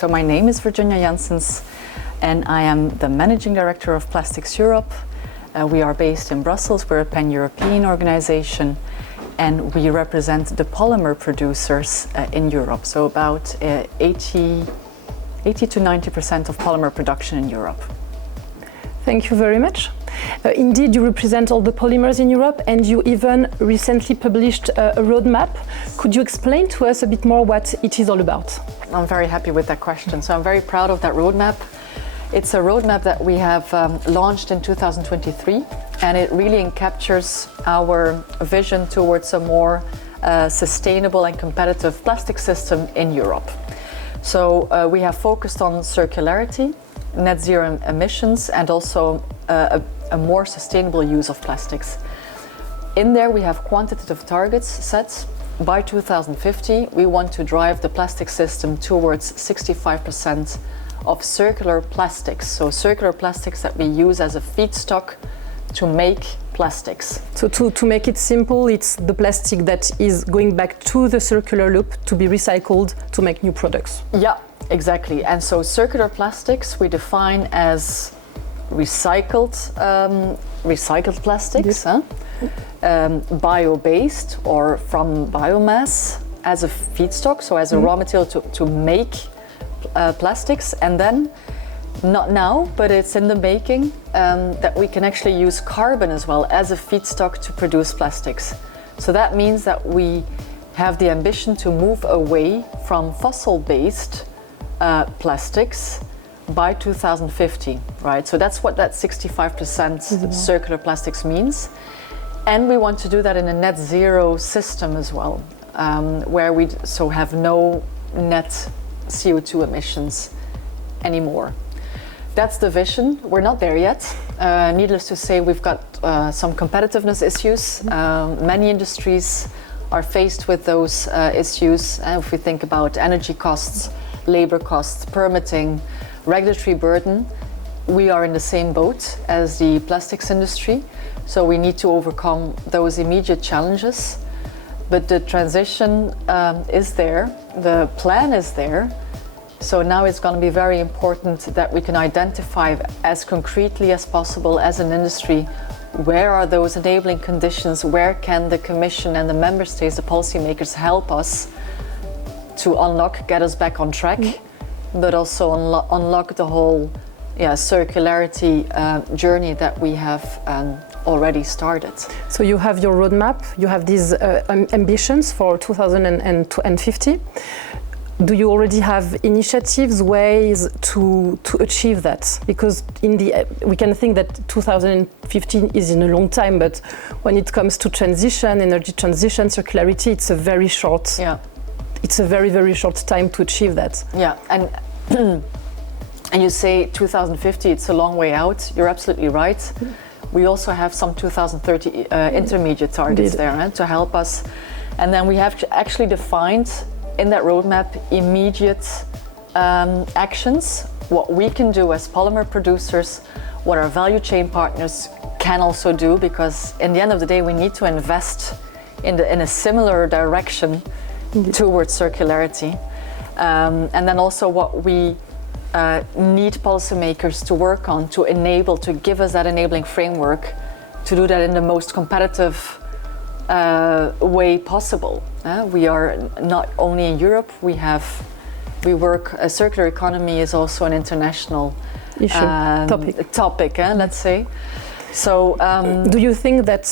So my name is Virginia Janssens and I am the Managing Director of Plastics Europe. We are based in Brussels. We're a pan-European organization and we represent the polymer producers in Europe. So about 80 to 90% of polymer production in Europe. Thank you very much. Indeed, you represent all the polymers in Europe and you even recently published a roadmap. Could you explain to us a bit more what it is all about? I'm very happy with that question. So I'm very proud of that roadmap. It's a roadmap that we have launched in 2023 and it really captures our vision towards a more sustainable and competitive plastic system in Europe. So we have focused on circularity, net zero emissions and also a more sustainable use of plastics. In there we have quantitative targets set. By 2050 we want to drive the plastic system towards 65% of circular plastics. So circular plastics that we use as a feedstock to make plastics. So to make it simple, it's the plastic that is going back to the circular loop to be recycled to make new products. Yeah, exactly. And so circular plastics we define as recycled plastics, bio-based or from biomass as a feedstock, so as a raw material to make plastics, and then not now, but it's in the making that we can actually use carbon as well as a feedstock to produce plastics. So that means that we have the ambition to move away from fossil-based plastics by 2050, right? So that's what that 65% circular plastics means. And we want to do that in a net zero system as well, where we have no net CO2 emissions anymore. That's the vision. We're not there yet. Needless to say, we've got some competitiveness issues. Many industries are faced with those issues. If we think about energy costs, labor costs, permitting, regulatory burden, we are in the same boat as the plastics industry. So we need to overcome those immediate challenges. But the transition is there, the plan is there. So now it's going to be very important that we can identify as concretely as possible as an industry, where are those enabling conditions, where can the Commission and the Member States, the policymakers, help us to get us back on track, but also unlock the whole circularity journey that we have already started. So you have your roadmap, you have these ambitions for 2050. Do you already have initiatives, ways to achieve that? Because we can think that 2015 is in a long time, but when it comes to transition, energy transition, circularity, it's a very short. It's a very, very short time to achieve that. Yeah, and you say 2050, it's a long way out. You're absolutely right. We also have some 2030 intermediate targets there to help us. And then we have actually defined in that roadmap immediate actions, what we can do as polymer producers, what our value chain partners can also do, because in the end of the day we need to invest in a similar direction towards circularity. And then also what we need policymakers to work on to give us that enabling framework to do that in the most competitive way possible. We are not only in Europe, a circular economy is also an international topic, let's say. So, do you think that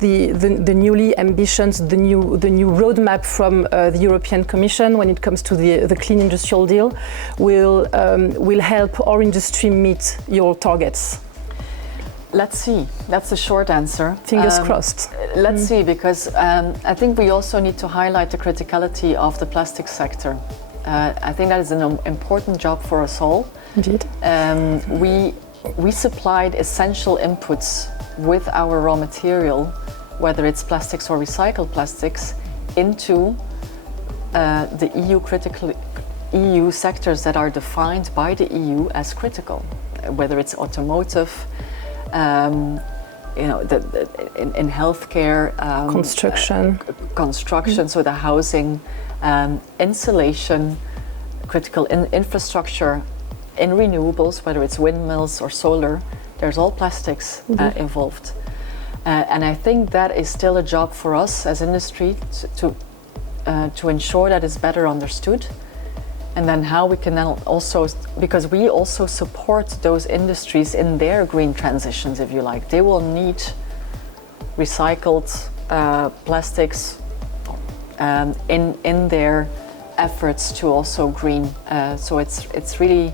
the newly ambitions, the new roadmap from the European Commission when it comes to the Clean Industrial Deal will help our industry meet your targets? Let's see. That's the short answer. Fingers crossed. Let's see, because I think we also need to highlight the criticality of the plastic sector. I think that is an important job for us all. Indeed. We supplied essential inputs with our raw material, whether it's plastics or recycled plastics, into the EU sectors that are defined by the EU as critical, whether it's automotive, in healthcare, construction, so the housing, insulation, critical infrastructure in renewables, whether it's windmills or solar, there's all plastics involved. And I think that is still a job for us as industry to ensure that it's better understood. And then how we can then also, because we also support those industries in their green transitions, if you like. They will need recycled plastics in their efforts to also green. So it's really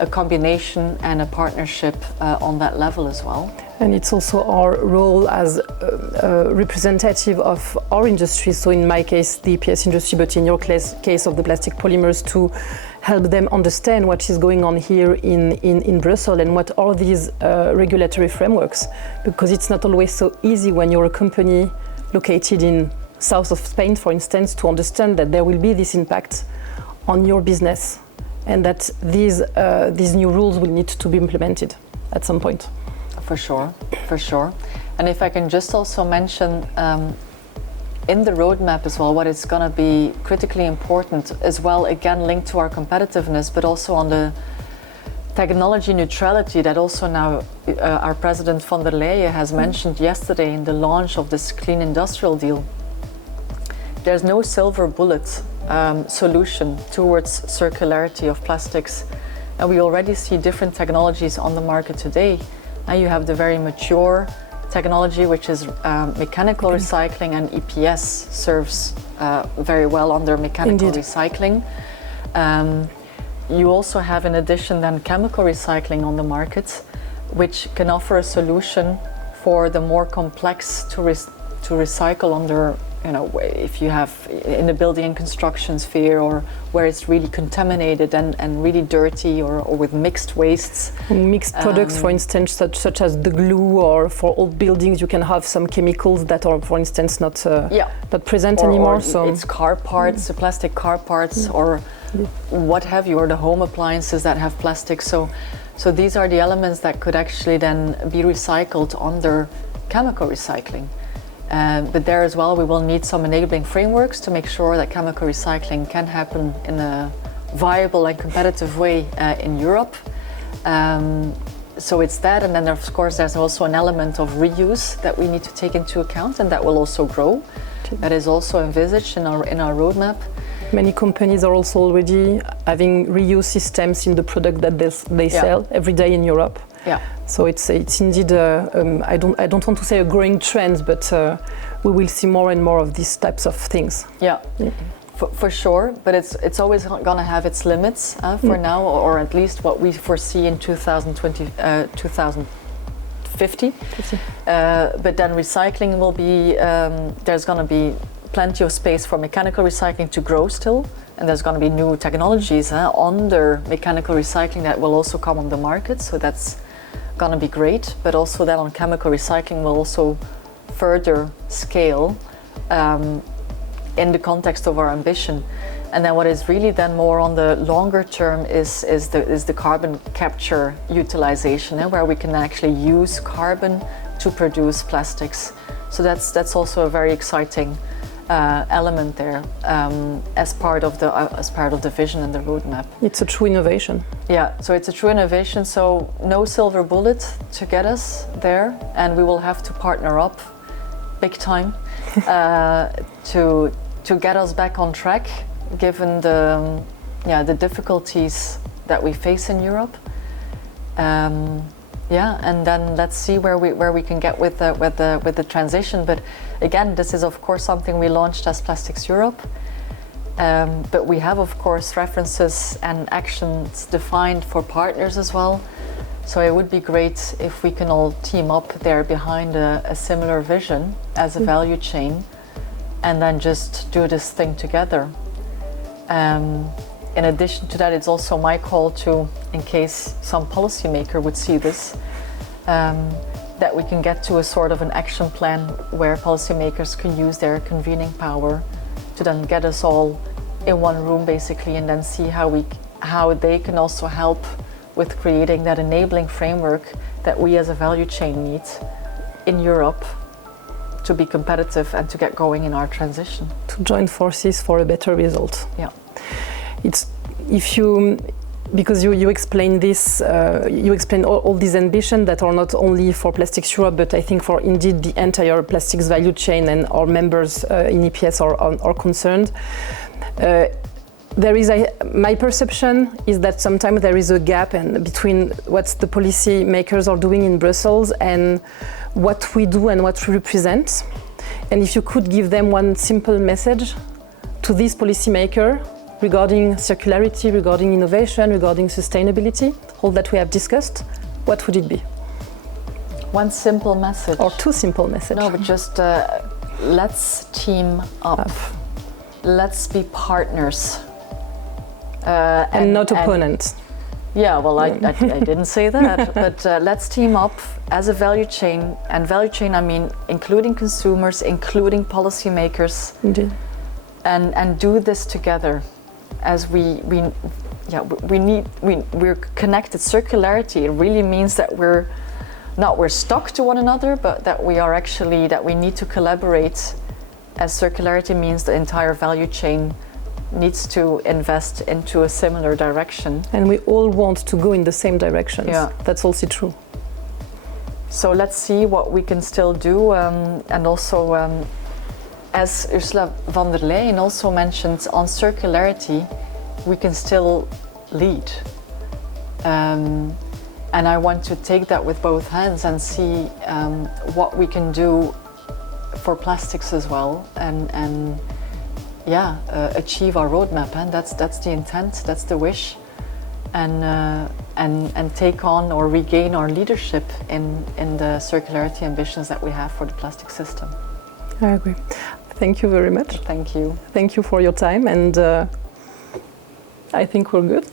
a combination and a partnership on that level as well. And it's also our role as a representative of our industry, so in my case the EPS industry, but in your case of the plastic polymers, to help them understand what is going on here in Brussels and what are these regulatory frameworks, because it's not always so easy when you're a company located in south of Spain, for instance, to understand that there will be this impact on your business and that these new rules will need to be implemented at some point. For sure. And if I can just also mention in the roadmap as well, what is going to be critically important as well, again linked to our competitiveness, but also on the technology neutrality that also now our President von der Leyen has mentioned yesterday in the launch of this Clean Industrial Deal. There's no silver bullet solution towards circularity of plastics. And we already see different technologies on the market today. Now you have the very mature technology, which is mechanical recycling, and EPS serves very well under mechanical recycling. You also have, in addition, then chemical recycling on the market, which can offer a solution for the more complex to recycle under, you know, if you have in the building and construction sphere, or where it's really contaminated and really dirty, or with mixed wastes. Mixed products, for instance, such as the glue, or for old buildings you can have some chemicals that are, for instance, not present anymore. Or so it's car parts, the plastic car parts, or what have you, or the home appliances that have plastic. So these are the elements that could actually then be recycled under chemical recycling. But there as well, we will need some enabling frameworks to make sure that chemical recycling can happen in a viable and competitive way in Europe. So it's that, and then of course there's also an element of reuse that we need to take into account, and that will also grow. That is also envisaged in our roadmap. Many companies are also already having reuse systems in the product that they sell every day in Europe. Yeah. So it's indeed I don't want to say a growing trend, but we will see more and more of these types of things. Yeah. For sure, but it's always going to have its limits for now, or at least what we foresee in 2050. But then recycling will be, there's going to be plenty of space for mechanical recycling to grow still, and there's going to be new technologies under mechanical recycling that will also come on the market, so that's going to be great. But also then on chemical recycling will also further scale in the context of our ambition. And then what is really then more on the longer term is the carbon capture utilization, where we can actually use carbon to produce plastics. So that's also a very exciting element there as part of the vision and the roadmap. It's a true innovation. Yeah, so it's a true innovation. So no silver bullet to get us there, and we will have to partner up big time to get us back on track, given the difficulties that we face in Europe. And then let's see where we can get with the transition. But again, this is of course something we launched as Plastics Europe. But we have of course references and actions defined for partners as well. So it would be great if we can all team up there behind a similar vision as a value chain, and then just do this thing together. In addition to that, it's also my call to, in case some policymaker would see this, that we can get to a sort of an action plan where policymakers can use their convening power to then get us all in one room basically, and then see how they can also help with creating that enabling framework that we as a value chain need in Europe to be competitive and to get going in our transition. To join forces for a better result. Yeah. It's because you explain this, you explain all these ambitions that are not only for Plastics Europe, but I think for indeed the entire plastics value chain, and our members in EPS are concerned. My perception is that sometimes there is a gap between what the policy makers are doing in Brussels and what we do and what we represent. And if you could give them one simple message to this policymaker regarding circularity, regarding innovation, regarding sustainability, all that we have discussed, what would it be? One simple message. Or two simple messages. No, but just let's team up. Let's be partners. And not opponents. Yeah, well, I didn't say that, but let's team up as a value chain, and value chain I mean including consumers, including policymakers, indeed, and do this together, as we're connected. Circularity really means that we're stuck to one another, but that we need to collaborate, as circularity means the entire value chain needs to invest into a similar direction. And we all want to go in the same directions. Yeah. That's also true. So let's see what we can still do. And also, as Ursula von der Leyen also mentioned, on circularity, we can still lead. And I want to take that with both hands and see what we can do for plastics as well. And achieve our roadmap, and that's the intent, that's the wish, and take on or regain our leadership in the circularity ambitions that we have for the plastic system. I agree. Thank you very much. Thank you. Thank you for your time, and I think we're good.